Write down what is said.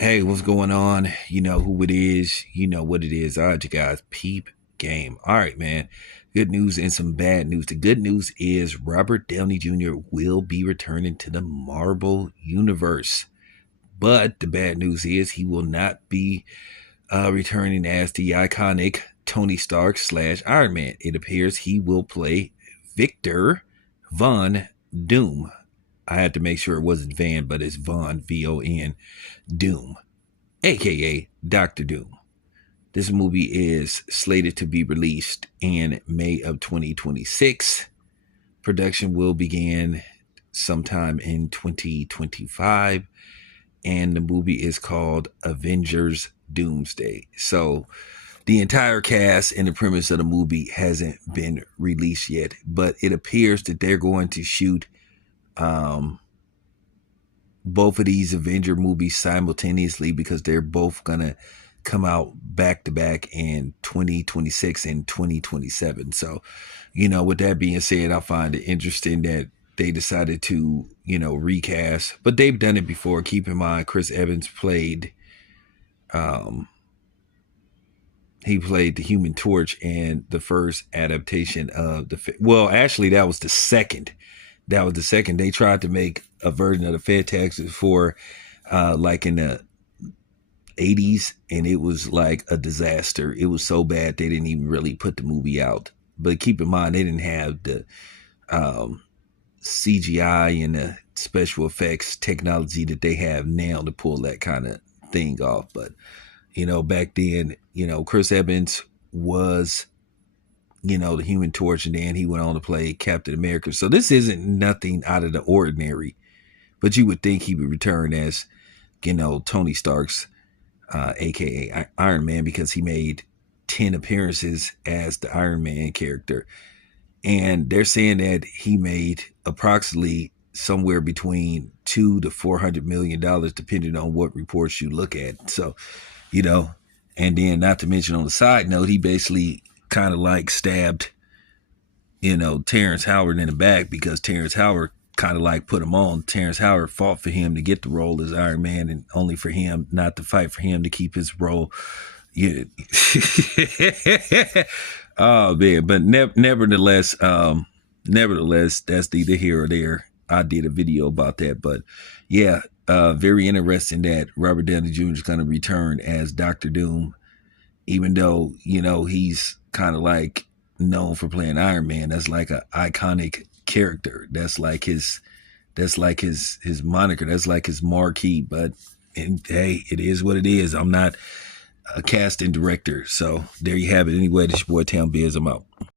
Hey, what's going on? You know who it is. You know what it is. All right, you guys. Peep game. All right, man. Good news and some bad news. The good news is Robert Downey Jr. will be returning to the Marvel Universe. But the bad news is he will not be returning as the iconic Tony Stark slash Iron Man. It appears he will play Victor Von Doom. I had to make sure it wasn't Van, but it's Von, VON, Doom, aka Doctor Doom. This movie is slated to be released in May of 2026. Production will begin sometime in 2025, and the movie is called Avengers Doomsday. So the entire cast and the premise of the movie hasn't been released yet, but it appears that they're going to shoot um, both of these Avenger movies simultaneously because they're both gonna come out back to back in 2026 and 2027. So, with that being said, I find it interesting that they decided to, recast, but they've done it before. Keep in mind, Chris Evans played, um, he played the Human Torch in the first adaptation of well, actually, that was the second. That was the second. They tried to make a version of the Fantastics for, like in the 80s, and it was like a disaster. It was so bad they didn't even really put the movie out. But keep in mind, they didn't have the CGI and the special effects technology that they have now to pull that kind of thing off. But back then, Chris Evans was, the Human Torch, and then he went on to play Captain America. So this isn't nothing out of the ordinary, but you would think he would return as, Tony Stark's, aka Iron Man, because he made 10 appearances as the Iron Man character. And they're saying that he made approximately somewhere between $200 to $400, depending on what reports you look at. So, and then not to mention on the side note, he basically kind of like stabbed, Terrence Howard in the back because Terrence Howard kind of like put him on. Terrence Howard fought for him to get the role as Iron Man, and only for him not to fight for him to keep his role. Yeah. Oh man, but nevertheless, that's neither here or there. I did a video about that, but yeah, very interesting that Robert Downey Jr. is going to return as Doctor Doom, even though he's kind of like known for playing Iron Man. That's like an iconic character. That's like his moniker. That's like his marquee. But hey, it is what it is. I'm not a casting director. So there you have it. Anyway, this is your boy Town Biz. I'm out.